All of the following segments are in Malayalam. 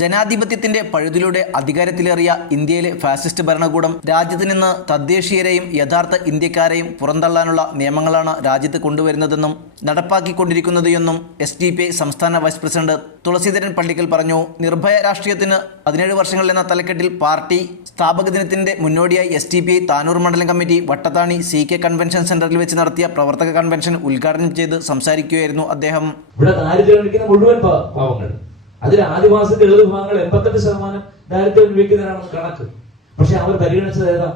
ജനാധിപത്യത്തിന്റെ പഴുതിലൂടെ അധികാരത്തിലേറിയ ഇന്ത്യയിലെ ഫാസിസ്റ്റ് ഭരണകൂടം രാജ്യത്ത് നിന്ന് തദ്ദേശീയരെയും യഥാർത്ഥ ഇന്ത്യക്കാരെയും പുറന്തള്ളാനുള്ള നിയമങ്ങളാണ് രാജ്യത്ത് കൊണ്ടുവരുന്നതെന്നും നടപ്പാക്കിക്കൊണ്ടിരിക്കുന്നത് എന്നും എസ് ഡി പി സംസ്ഥാന വൈസ് പ്രസിഡന്റ് തുളസീധരൻ പള്ളിക്കൽ പറഞ്ഞു. നിർഭയ രാഷ്ട്രീയത്തിന് പതിനേഴ് വർഷങ്ങൾ എന്ന തലക്കെട്ടിൽ പാർട്ടി സ്ഥാപക ദിനത്തിന്റെ മുന്നോടിയായി എസ് ഡി പി താനൂർ മണ്ഡലം committee Vattathani C K convention സെന്ററിൽ വെച്ച് നടത്തിയ പ്രവർത്തക കൺവെൻഷൻ ഉദ്ഘാടനം ചെയ്ത് സംസാരിക്കുകയായിരുന്നു അദ്ദേഹം. ഇവിടെ പാവങ്ങൾ. അതിൽ ആദിവാസിന്റെ എഴുപത് ഭാഗങ്ങൾ എൺപത്തെട്ട് ശതമാനം ദാരിദ്ര്യം അനുഭവിക്കുന്നവരാണ് കണക്ക്. പക്ഷെ അവർ പരിഗണിച്ചത് ഏതാ?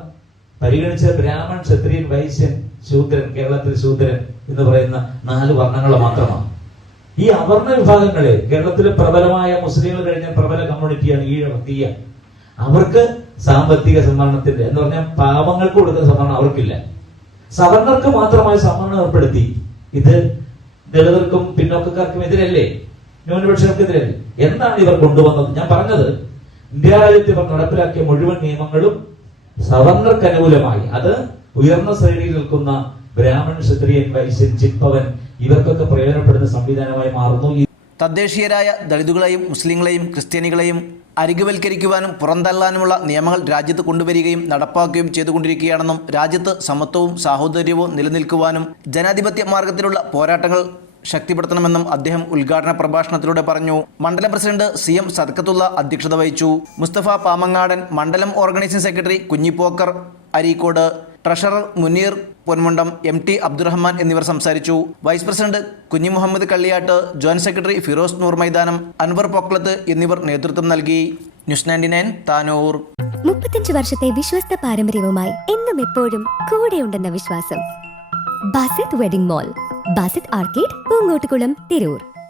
പരിഗണിച്ചത് ബ്രാഹ്മൺ ക്ഷത്രിയൻ വൈശ്യൻ ശൂദ്രൻ കേരളത്തിൽ ശൂദ്രൻ എന്ന് പറയുന്ന നാല് വർണങ്ങൾ മാത്രമാണ്. ഈ അവർണ വിഭാഗങ്ങളെ കേരളത്തിലെ പ്രബലമായ മുസ്ലിങ്ങൾ കഴിഞ്ഞ പ്രബല കമ്മ്യൂണിറ്റിയാണ് ഈഴവ തീയ. അവർക്ക് സാമ്പത്തിക സംവരണത്തിന്റെ എന്ന് പറഞ്ഞാൽ പാവങ്ങൾക്ക് കൊടുക്കുന്ന സംവരണം അവർക്കില്ല. സവർണർക്ക് മാത്രമായി സംവരണം ഏർപ്പെടുത്തി. ഇത് ദളിതർക്കും പിന്നോക്കക്കാർക്കും എതിരല്ലേ? ന്യൂനപക്ഷങ്ങൾക്കെതിരല്ലേ എന്താണ് ഇവർ കൊണ്ടുവന്നത്? ഞാൻ പറഞ്ഞത് ഇന്ത്യ രാജ്യത്ത് ഇവർ നടപ്പിലാക്കിയ മുഴുവൻ നിയമങ്ങളും സവർണർക്ക് അനുകൂലമായി അത് ഉയർന്ന ശ്രേണിയിൽ നിൽക്കുന്ന ബ്രാഹ്മൺ ക്ഷത്രിയൻ വൈശ്യൻ ചിപ്പവൻ ഇവർക്കൊക്കെ പ്രയോജനപ്പെടുന്ന സംവിധാനമായി മാറുന്നു. തദ്ദേശീയരായ ദളിതുകളെയും മുസ്ലിങ്ങളെയും ക്രിസ്ത്യാനികളെയും അരികുവൽക്കരിക്കുവാനും പുറന്തള്ളാനുമുള്ള നിയമങ്ങൾ രാജ്യത്ത് കൊണ്ടുവരികയും നടപ്പാക്കുകയും ചെയ്തുകൊണ്ടിരിക്കുകയാണെന്നും രാജ്യത്ത് സമത്വവും സാഹോദര്യവും നിലനിൽക്കുവാനും ജനാധിപത്യ മാർഗത്തിലുള്ള പോരാട്ടങ്ങൾ ശക്തിപ്പെടുത്തണമെന്നും അദ്ദേഹം ഉദ്ഘാടന പ്രഭാഷണത്തിലൂടെ പറഞ്ഞു. മണ്ഡലം പ്രസിഡന്റ് സി എം സദക്കത്തുള്ള അധ്യക്ഷത വഹിച്ചു. മുസ്തഫ പാമങ്ങാടൻ മണ്ഡലം organising secretary Kunhippokker Areekode treasurer Muneer Ponmundam M T Abdurahman എന്നിവർ സംസാരിച്ചു. Vice president Kunhi Muhammad Kalliyatt joint secretary Firoz Noor Maithanam Anwar Pokkalath എന്നിവർ നേതൃത്വം നൽകി. News ninety nine Tanur. മുപ്പത്തഞ്ച് വർഷത്തെ വിശ്വസ്ത പാരമ്പര്യവുമായി എന്നും എപ്പോഴും കൂടെയുണ്ടെന്ന വിശ്വാസം. Basith wedding mall Basith arcade Poonkottukulam Tirur